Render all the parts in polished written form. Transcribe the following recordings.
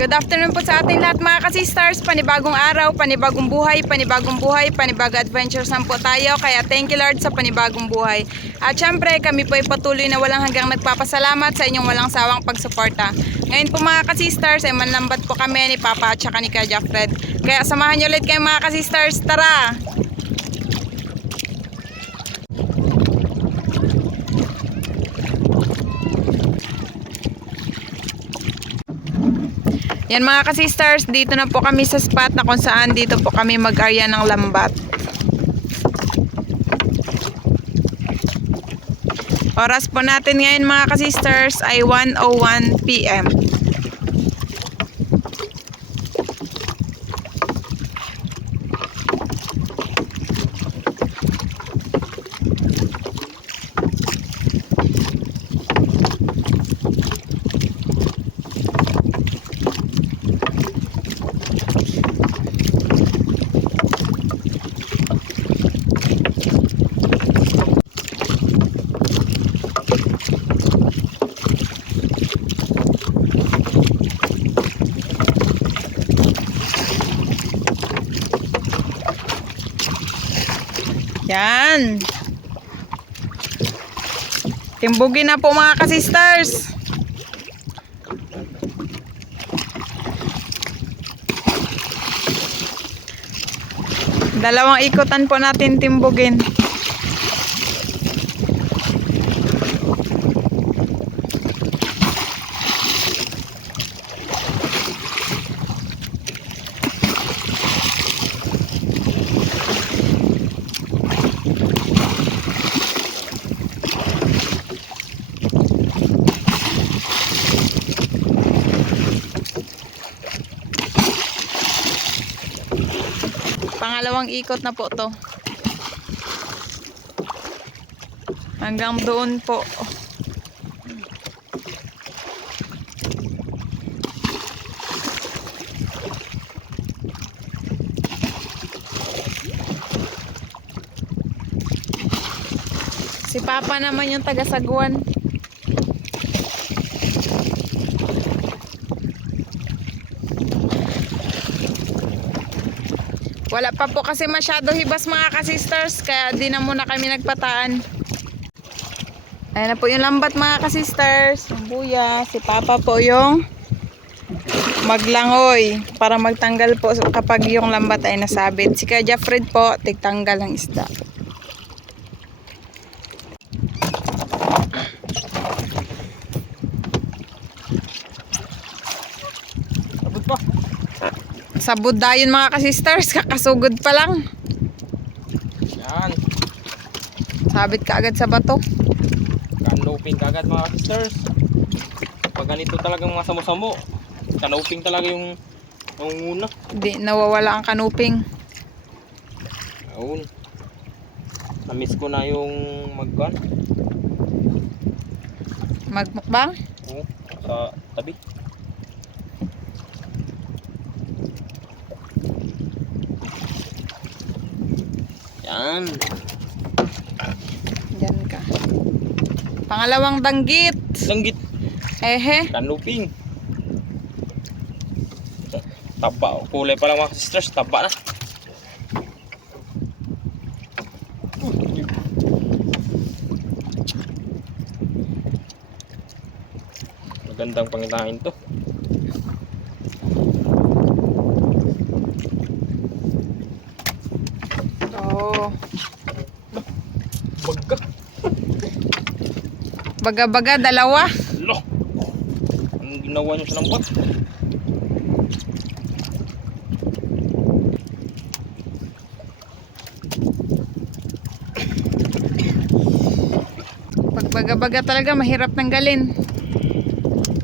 Good afternoon po sa ating lahat mga ka-sisters. Panibagong araw, panibagong buhay, panibagong adventures na po tayo. Kaya thank you Lord sa panibagong buhay. At syempre kami po ay patuloy na walang hanggang nagpapasalamat sa inyong walang sawang pagsuporta. Ngayon po mga ka-sisters ay manlambat po kami ni Papa at saka ni Kuya Fred. Kaya samahan nyo ulit kayo mga ka-sisters. Tara! Yan mga ka-sisters, dito na po kami sa spot na kung saan dito po kami mag-arya ng lambat. Oras po natin ngayon mga ka-sisters ay 1:01 PM. Yan. Timbugin na po mga ka-sisters. Dalawang ikutan po natin timbugin. Pangalawang ikot na po to. Hanggang doon po. Si Papa naman yung taga-Saguan. Wala pa po kasi masyado hibas mga ka-sisters, kaya di na muna kami nagpataan. Ayan na po yung lambat mga ka-sisters. Yung buya, si Papa po yung maglangoy para magtanggal po kapag yung lambat ay nasabit. Si Kuya Fred po, tigtanggal ng isda. Abot pa. Sabod dayon mga ka-sisters, kakasugod pa lang. Yan. Sabit ka agad sa bato. Kanoping kagad mga sisters. Pag ganito talagang mga samo-samo, kanoping talaga yung nangunguna. Di nawawala ang kanuping. Ayun. Namiss ko na yung magban. Magmukbang. Oo, sa tabi. Yan. Diyan ka. Pangalawang danggit. Langgit. Ehe. Kanoping. Taba. Kulay pa lang mga sisters. Taba na. Magandang pangitain to. Oh. Bagga. Baga-baga, dalawa. Lo. Anong ginawa niyo sa lambat? Pag baga-baga talaga, mahirap tanggalin.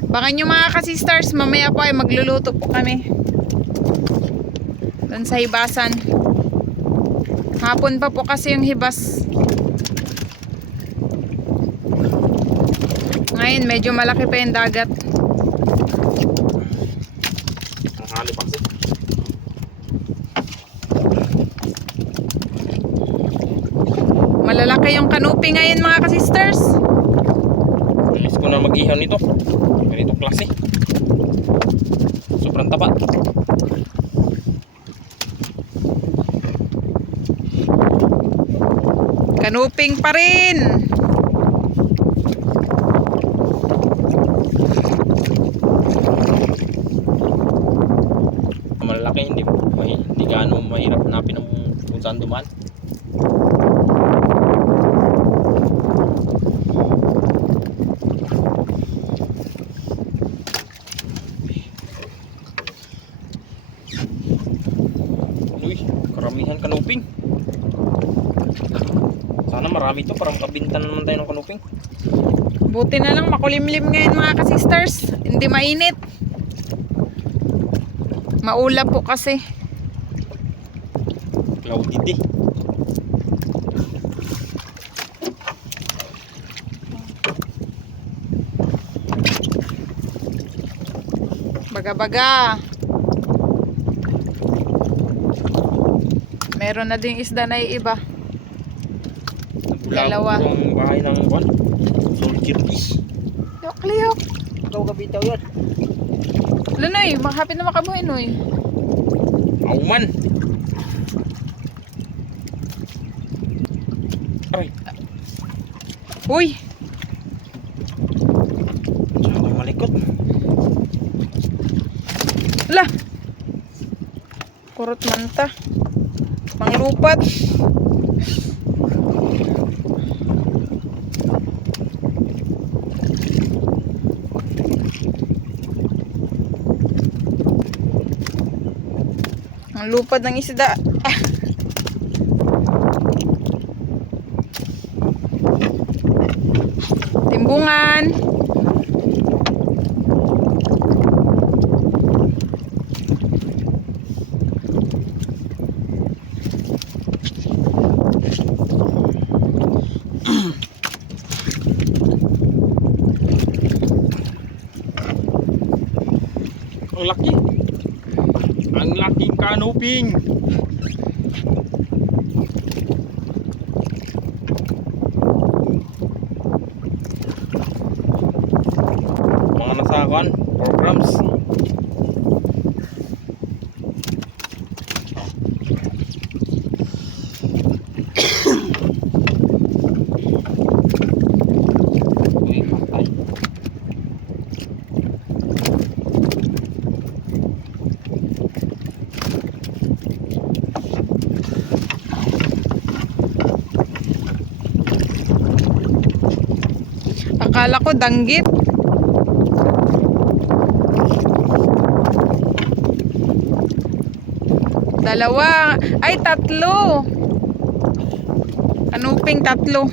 Baka nyo mga ka-sisters, mamaya po ay magluluto po kami. Doon sa hibasan. Hapon pa po kasi yung hibas. Ngayon, medyo malaki pa yung dagat. Ang hali pa kasi. Malalaki yung kanupi ngayon mga ka-sisters. Bilis ko ko na mag-ihaw nito. Ganito klase. Sobrang taba. Kanuping pa rin. Malalaki, hindi gaano mahirap hanapin ng kung saan dumaan. Uy, karamihan kanuping. Sana marami to para makabinta naman tayo ng kanuping. Buti na lang makulimlim ngayon mga ka-sisters. Hindi mainit. Maulap po kasi. Cloudy day. Baga-baga. Meron na ding isda na iba. Dalawa. Ang bahay ng kwan. Soldier fish. Yok, liyok. Ikaw kabitaw yan. Lunoy, makapit na makabuhay, Noy. Auman. Aray. Uy, Saan malikot? ala. Kurot manta. Panglupat. Ang lupad ng isda. Ah. Timbungan. Ang laki. Ang laking kanuping. Mga nasakan, 4 grams. Uy, patay. Akala ko danggit. Dalawa. Ay, tatlo. Kanuping tatlo.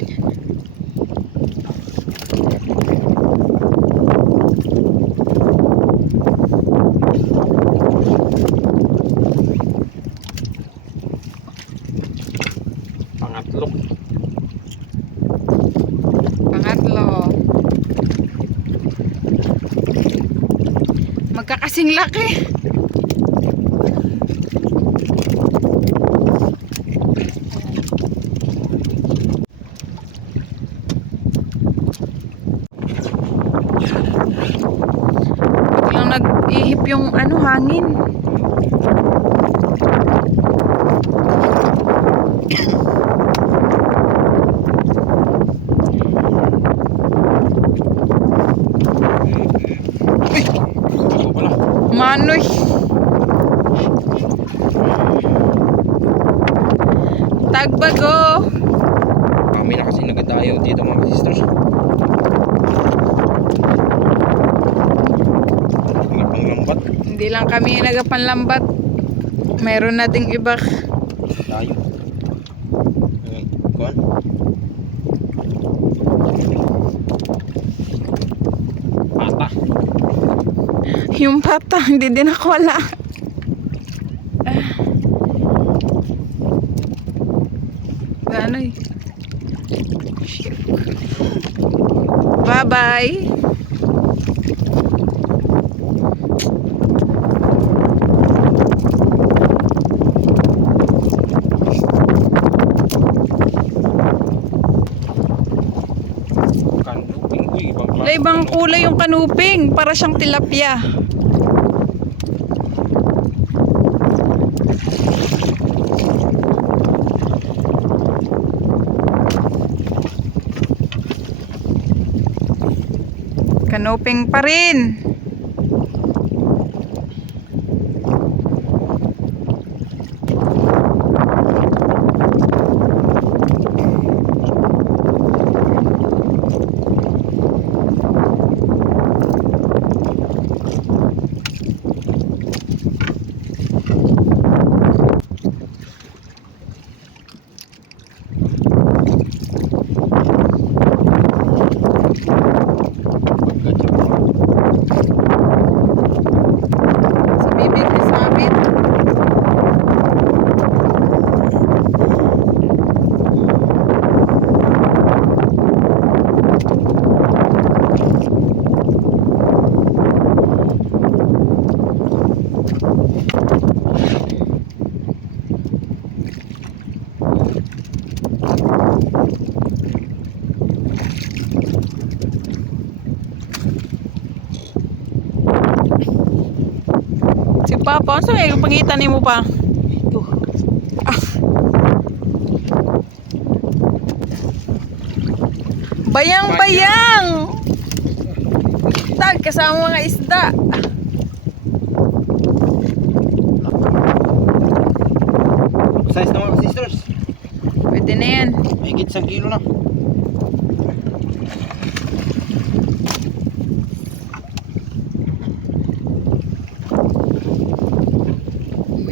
Pangatlo. Pangatlo. Magkakasing laki. Biglang nag-ihip yung hangin. Ako pala. Manoy. Tagbago. Kami na kasi nagadayo dito mga sisters. Ang lambat. Hindi lang kami nagapanlambat. Meron na ding iba. Tayo. Kuan. Pata. Yung pata, hindi din ako wala. Gano'y. Bye-bye. Kanuping. Uy, ibang klase. Wala ibang looping. Para siyang tilapia. Kanoping pa rin. Sa bibig ni sabit. Si Papa, ano sa pangitan ni mo pa? Ah. Bayang-bayang! Tag, kasama mga isda. Size naman mga sisters. Pwede na yan. Higit 1 kilo na.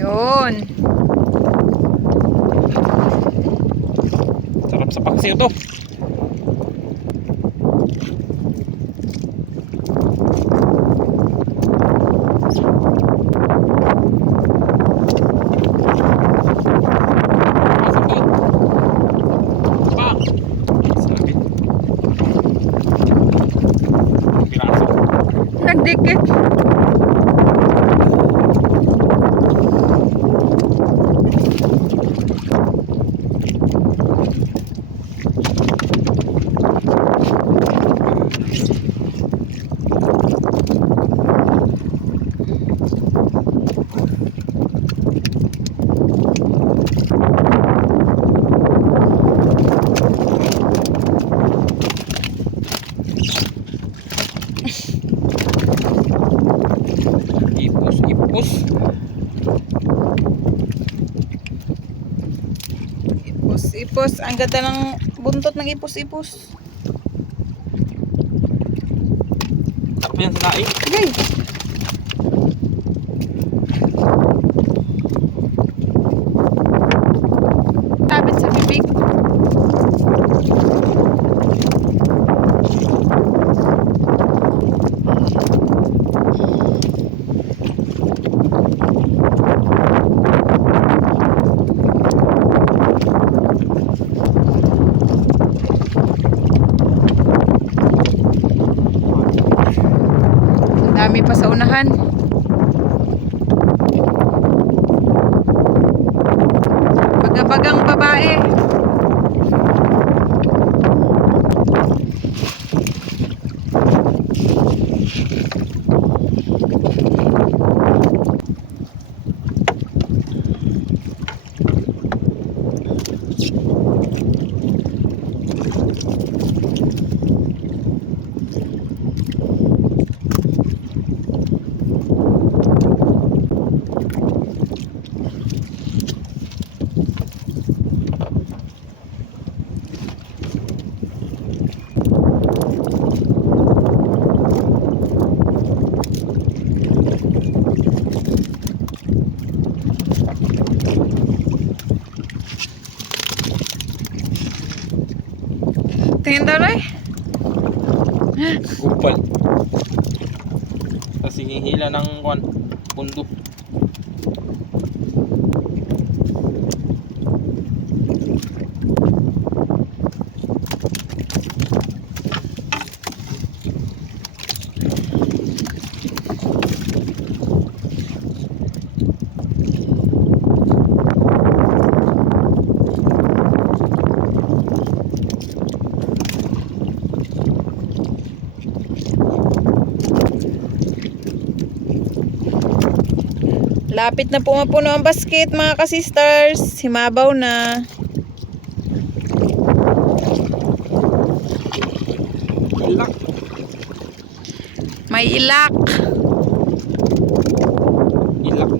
Yun. Sarap sa paksiw to. Masakot. Pa. Sabit. Piraso. Nagdikit. Ipos. Ipos-ipos. Ang ganda ng buntot ng ipos-ipos. Sarap yan sa laing. Gay. Tabit sa bibig. Dami pa sa unahan. Bagabagang babae. Tingin daw Roy. Kupal. Kasi hila ng pundo. Lapit na po mapuno ang basket mga ka-sisters. Himabaw na. Ilak. May ilak. Ilak.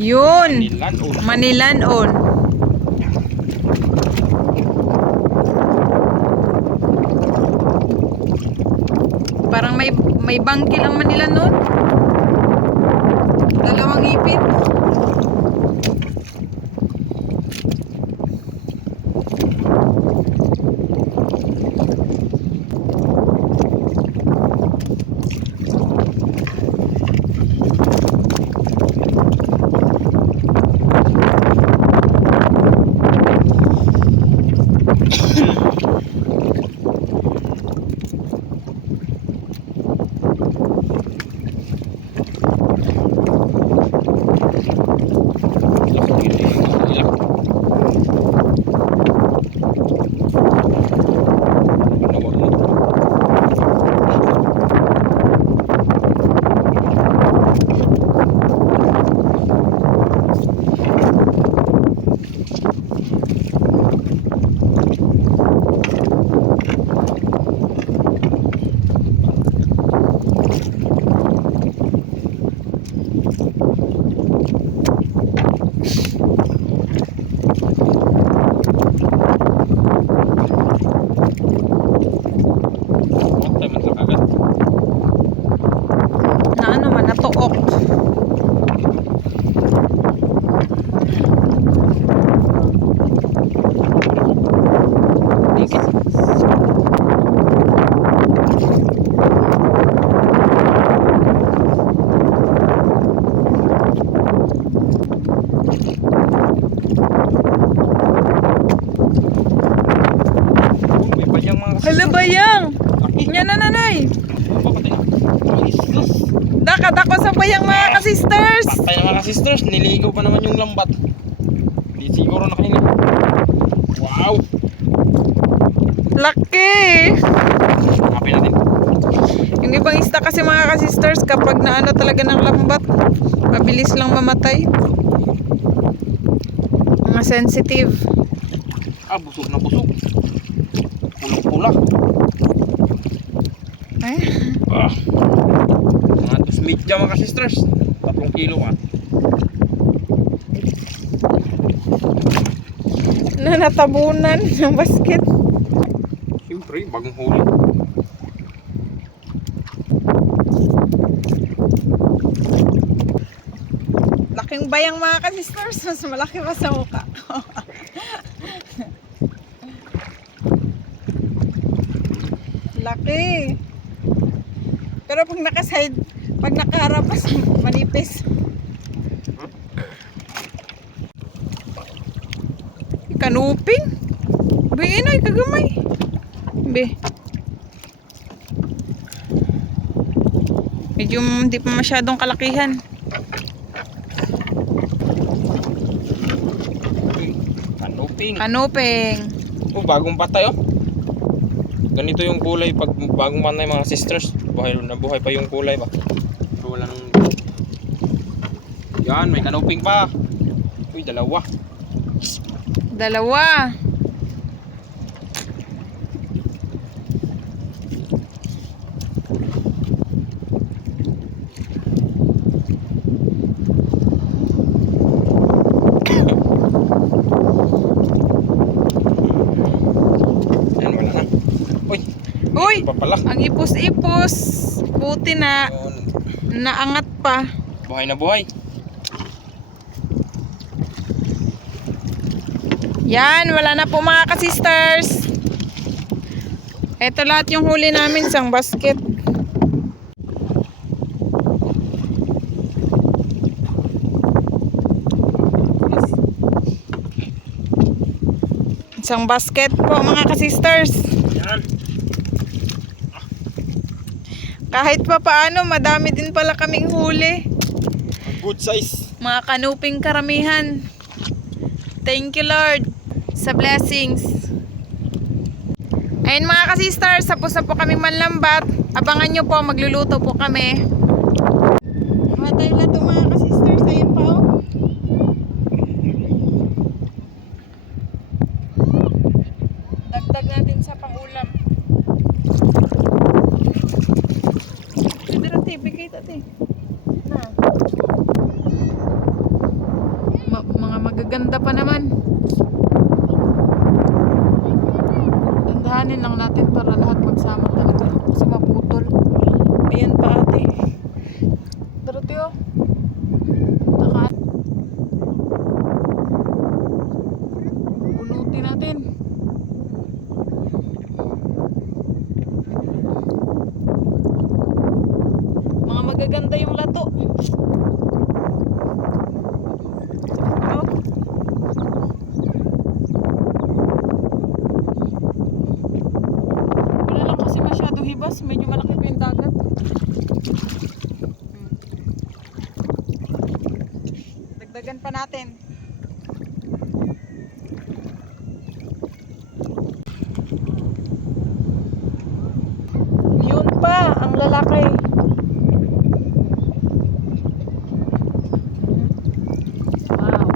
Yun. Nilan. Manilanon. Parang may bangkil ang Manilanon. Dalawang ipin. Na ano man, natuok. May bayang mga Hala bayang! laki. Nya na nanay! Patay na. Ay, sus. Dako sa bayang mga ka-sisters! Patay na mga sisters. Niligaw pa naman yung lambat. Hindi siguro nakahinga. Wow. Laki! Kapin natin. Yung ibang isda kasi mga ka-sisters, kapag naano talaga ng lambat, mabilis lang mamatay. Mga sensitive. Busog na busog. Pulang-pula. Ay, Mga 2 media mga sisters. 3 kilo natabunan ng basket. Siyempre, bagong huli. Laking bayang mga ka-sisters, mas malaki pa sa mukha. Laki. Pero pag nakaharap, mas manipis. Kanuping? Be, inay, kagamay. Be. Medyo hindi pa masyadong kalakihan. Kanuping. Kanuping. Oh, bagong patay oh. Ganito yung kulay pag bagong patay mga sisters. Buhay na buhay pa yung kulay ba. Pero wala nang... Yan, may kanuping pa. Uy, dalawa. Dalawa. Yan, wala na. Uy, Uy! pa pala. Ang ipos-ipos. Buti na Yun. naangat pa. Buhay na buhay. Yan, wala na po mga ka-sisters. Ito lahat yung huli namin sa basket. Isang basket po mga ka-sisters. Yan. Kahit pa paano, madami din pala kaming huli. Good size. Mga kanuping karamihan. Thank you Lord sa blessings. Ayun mga ka-sisters, tapos na po kami manlambat. Abangan nyo po, magluluto po kami. Matay na ito mga ka-sisters. Ayun pa oh. Dagdag natin sa pangulam. Sidra te, bigay tate. Na. Mga magaganda pa naman. Dandahanin lang natin para lahat magsama talaga. Kasi maputol. Ayan pa ate. Pero tiyo. Taka. Bunutin natin. Mga magaganda yung lato. Oh. Wala lang kasi masyado hibas. Medyo malaki pa yung dagat. Dagdagan pa natin. Yun pa, ang lalaki. Wow.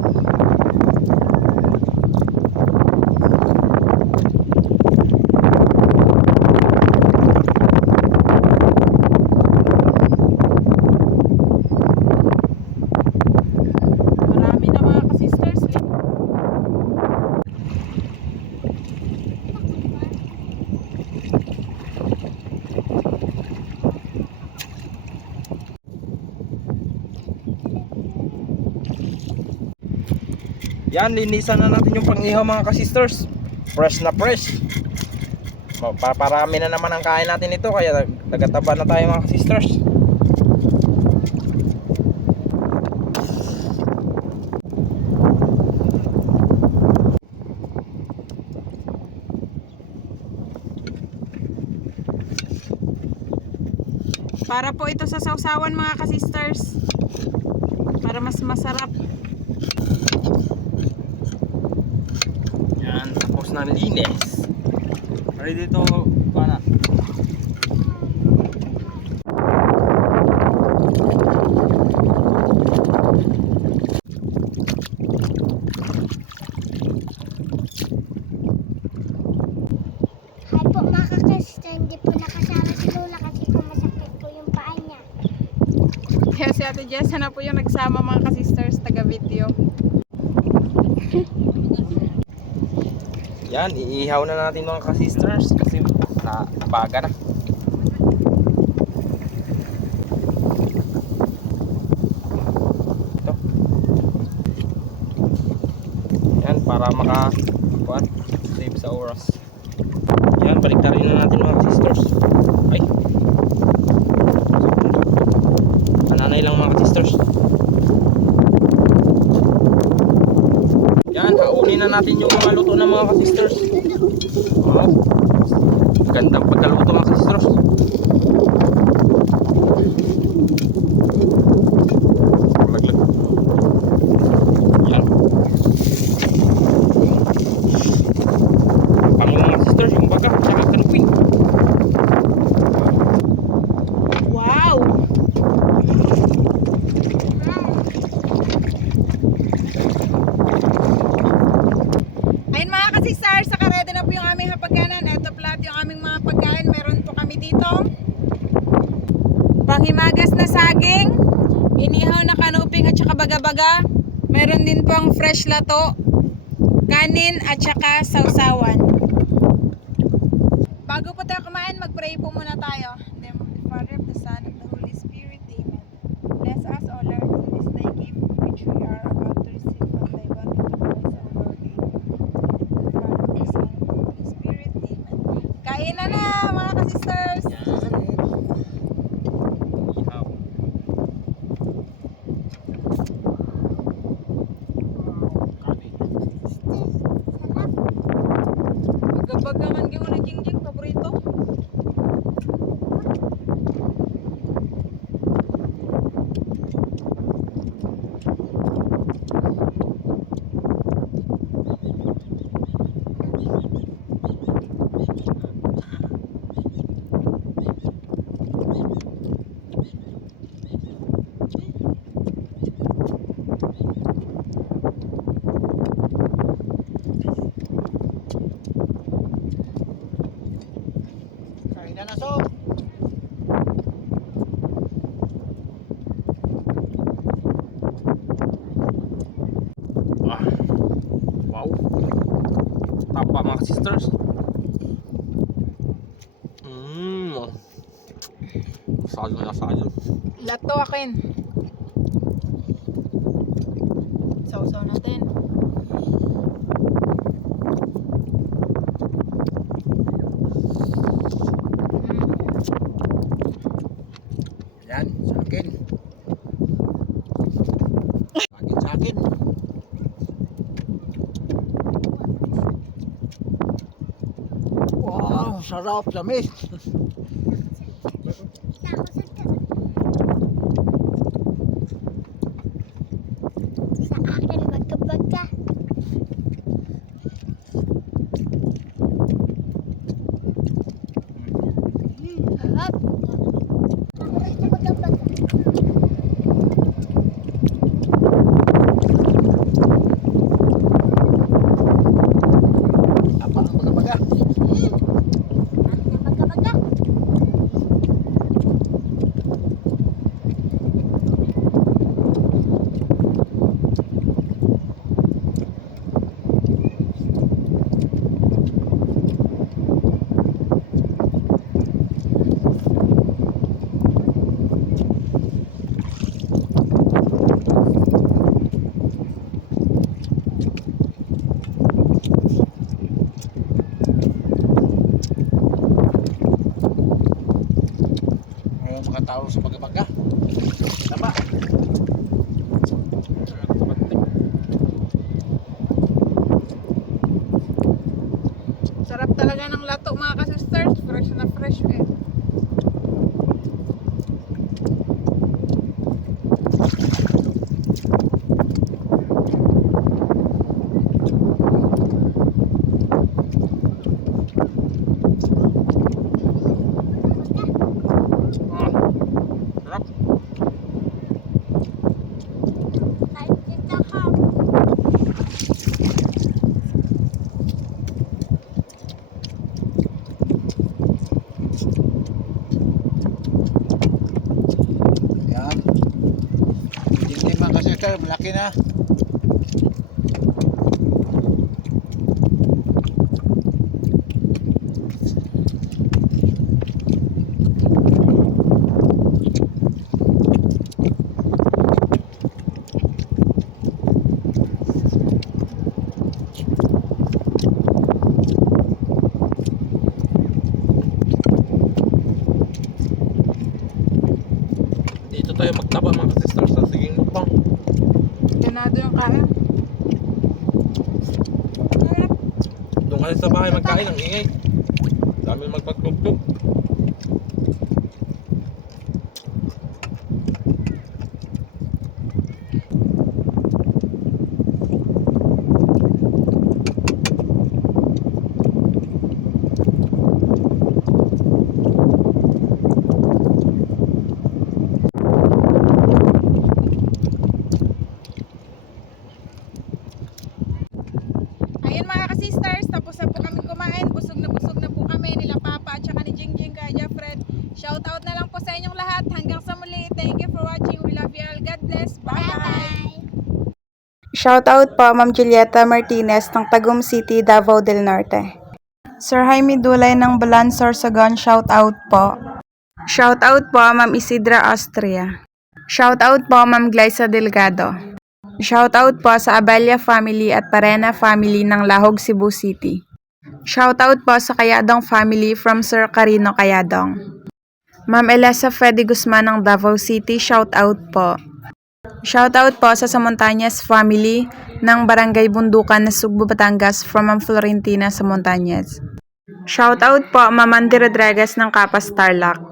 Marami na mga ka-sisters. Yan, linisan na natin yung pang-ihaw mga ka-sisters. Fresh na fresh. Parami na naman ang kain natin ito, kaya tagataba na tayo mga ka-sisters. Para po ito sa sausawan mga ka-sisters. Para mas masarap. Yan, tapos na linis. Ready to, pana. Hi po mga kakasista, hindi po nakasama si Lola kasi po masakit po yung paa niya. Kaya si Ate Jessa na po yung nagsama mga ka-sisters taga-video. Yan, iihaw na natin mga ka-sisters kasi nabaga na. Ito. Yan, para save sa oras. Yan, baliktarin na natin mga ka-sisters. Ay. Pananay lang mga ka-sisters. Yan, Kaunin na natin yung mga luto ng mga ka-sisters. Wow. Gandang pagkaluto mga ka-sisters. Maglag. Yan. Pangulang mga sisters, yung baga, tsaka kanuping. Wow! Ayun mga ka-sisters, saka-ready na po yung aming hapagkanan. Ito pala yung aming mga pagkain. Meron po kami dito panghimagas na saging, inihaw na kanuping at saka baga-baga. Meron din pong fresh lato, kanin at saka sausawan. Bago po tayo kumain, mag-pray po muna tayo. In the name of the Father, of the Son, of the Holy Spirit. Amen. Bless us, O Lord, in this thy gift which we are about to receive from thy bounty to us, O Lord. Amen. In the Father, of the Son, of the Holy Spirit. Amen. Kainan na mga ka-sisters! Baga-baga man gyud na jingjing paborito. Kainan na so. Ah. Wow. Tapa mga sisters. Masalo na masalo. Lato akin. Sausaw natin. Yan, sa akin. Sa akin. Wow, sarap, tamis. Sa akin, baga-baga. Sarap. Ako gusto baga-baga. Apa ang baga-baga? Baga-baga. Ayaw makatao sa baga-baga. Tama. Sarap talaga ng lato mga ka-sisters. Fresh na fresh eh. Sarap. Kahit dito ka. kasi sa bahay magkain, ang ingay. Dami magpagtugtog. Ayun mga ka-sisters, tapos na po kami kumain. Busog na po kami nila Papa at saka ni Jingjing kaya Fred. Shoutout na lang po sa inyong lahat. Hanggang sa muli. Thank you for watching. We love you all. God bless. Bye-bye. Shoutout po Ma'am Julieta Martinez ng Tagum City, Davao del Norte. Sir Jaime Dulay ng Balan, Sorsogon, shoutout po. Shoutout po Ma'am Isidra Austria. Shoutout po Ma'am Glyza Delgado. Shoutout po sa Abella family at Parena family ng Lahog, Cebu City. Shoutout po sa Kayadong family from Sir Carino Kayadong. Ma'am Elisa Freddy Guzman ng Davao City, shoutout po. Shoutout po sa Samontañez family ng Barangay Bundukan, Nasugbu, Batangas from Ma'am Florentina sa Montañez. Shoutout po Ma'am Andy Rodriguez ng Kapas Tarlac.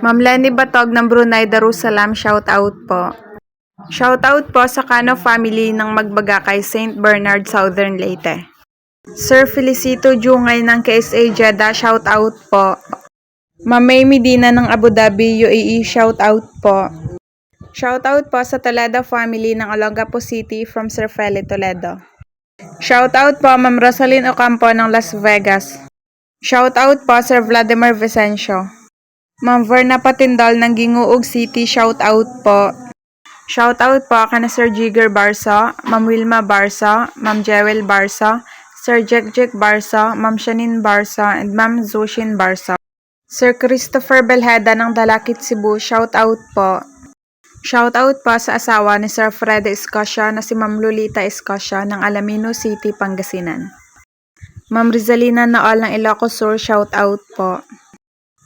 Ma'am Lenny Batog ng Brunei Darussalam, shoutout po. Shoutout po sa Cano family ng Magbagakay, St. Bernard, Southern Leyte. Sir Felicito Jungay ng KSA Jeddah, shoutout po. Ma'am May Medina ng Abu Dhabi, UAE, shoutout po. Shoutout po sa Toledo family ng Olongapo City from Sir Feli Toledo. Shoutout po Ma'am Rosalyn Ocampo ng Las Vegas. Shoutout po Sir Vladimir Vicencio. Ma'am Verna Patindol ng Gingoog City, shoutout po. Shoutout po kana Sir Jigger Barsa, Ma'am Wilma Barsa, Ma'am Jewel Barsa, Sir Jekjek Barsa, Ma'am Shanin Barsa, and Ma'am Zushin Barsa. Sir Christopher Belheda ng Dalakit, Cebu, shoutout po. Shoutout po sa asawa ni Sir Fred Escocia na si Ma'am Lolita Escocia ng Alamino City, Pangasinan. Ma'am Rizalina Naol ng Ilocos Sur, shoutout po.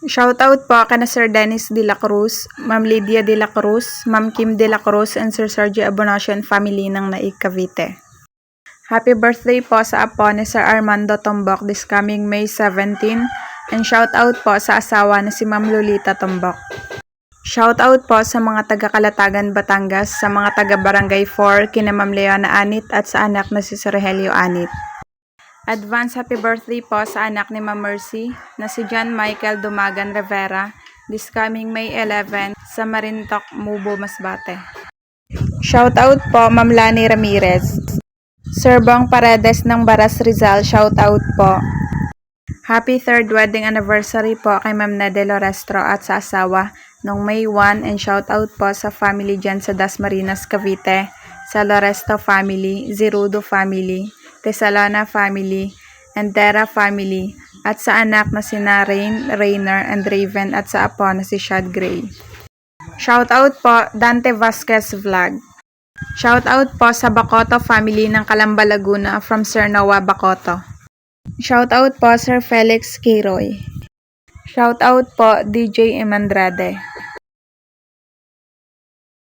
Shoutout po kana Sir Dennis De La Cruz, Ma'am Lydia De La Cruz, Ma'am Kim De La Cruz, and Sir Sergio Abonacion family ng Naik, Cavite. Happy birthday po sa apo ni Sir Armando Tombok this coming May 17, and shoutout po sa asawa na si Ma'am Lolita Tombok. Shoutout po sa mga taga Calatagan, Batangas, sa mga taga Barangay 4, kina Ma'am Leona Anit at sa anak na si Sir Helio Anit. Advance happy birthday po sa anak ni Ma'am Mercy na si John Michael Dumagan Rivera this coming May 11 sa Marintok, Mubo, Masbate. Shoutout po Ma'am Lani Ramirez. Sir Bong Paredes ng Baras Rizal, shoutout po. Happy 3rd wedding anniversary po kay Ma'am Nede Lorestro at sa asawa noong May 1, and shoutout po sa family dyan sa Dasmariñas, Cavite, sa Loresto family, Zerudo family, Tesalona family, and Dera family, at sa anak na sina Rain, Rainer, and Raven, at sa apo na si Shad Gray. Shoutout po Dante Vasquez Vlog. Shoutout po sa Bacoto family ng Calamba, Laguna from Sir Noah Bacoto. Shoutout po Sir Felix Kiroy. Shoutout po DJ Emandrade.